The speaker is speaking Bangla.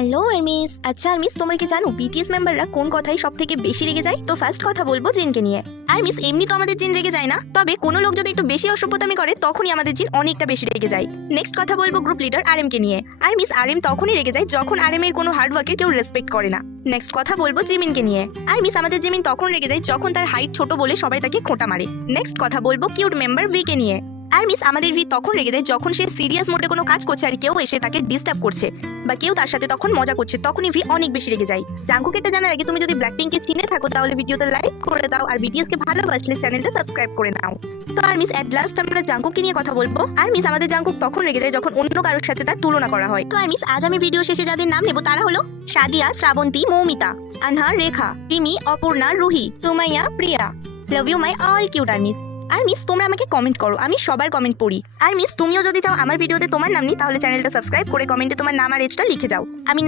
হ্যালো আরমিস। আচ্ছা আরমিস, তোমরা কি জানো বিটিএস মেম্বাররা কোন কথাই সব থেকে বেশি রেগে যায়? তো ফার্স্ট কথা বলবো জিনকে নিয়ে। আরমিস, এমনি তো আমাদের জিন রেগে যায় না, তবে কোনো লোক যদি একটু বেশি অসভ্যতামি করে তখনই আমাদের জিন অনেকটা বেশি রেগে যায়। নেক্সট কথা বলবো গ্রুপ লিডার আরএম কে নিয়ে। আরমিস, আরএম তখনই রেগে যায় যখন আরএম এর কোনো হার্ডওয়ার্কের কেউ রেসপেক্ট করে না। নেক্সট কথা বলবো জিমিনকে নিয়ে। আরমিস, আমাদের জিমিন তখন রেগে যায় যখন তার হাইট ছোট বলে সবাই তাকে খোঁটা মারে। নেক্সট কথা বলবো কিউট মেম্বার ভি কে নিয়ে। আরমিস, আমাদের ভি তখন রেগে যায় যখন সে সিরিয়াস মোডে কোনো কাজ করছে আর কেউ এসে তাকে ডিস্টার্ব করছে বা কেউ তার সাথে তখন মজা করছে, তখনই ভি অনেক বেশি রেগে যায়। জাঙ্কুক এটা জানার আগে তুমি যদি ব্ল্যাকপিঙ্ককে চিনে থাকো তাহলে ভিডিওটা লাইক করে দাও, আর বিটিএস কে ভালোবাসলে চ্যানেলটা সাবস্ক্রাইব করে নাও। তো আরমিস, এট লাস্ট আমরা জাঙ্কুককে নিয়ে কথা বলবো। আরমিস, আমাদের জাঙ্কুক তখন রেগে যায় যখন অন্য কারোর সাথে তার তুলনা করা হয়। তো আরমিস, আজ আমি ভিডিও শেষে যাদের নাম নেব তারা হলো Sadia, Srabanti, Moumita, Anha, Rekha, Rimi, Aparna, Ruhi, Sumaiya, Priya. Love you my all cute ARMYs. ARMYs, তোমরা আমাকে কমেন্ট করো, আমি সবার কমেন্ট পড়ি। আরমিস, তুমিও যদি চাও আমার ভিডিওতে তোমার নাম নিই তাহলে চ্যানেলটা সাবস্ক্রাইব করে কমেন্টে তোমার নাম আর এজটা লিখে যাও। আমি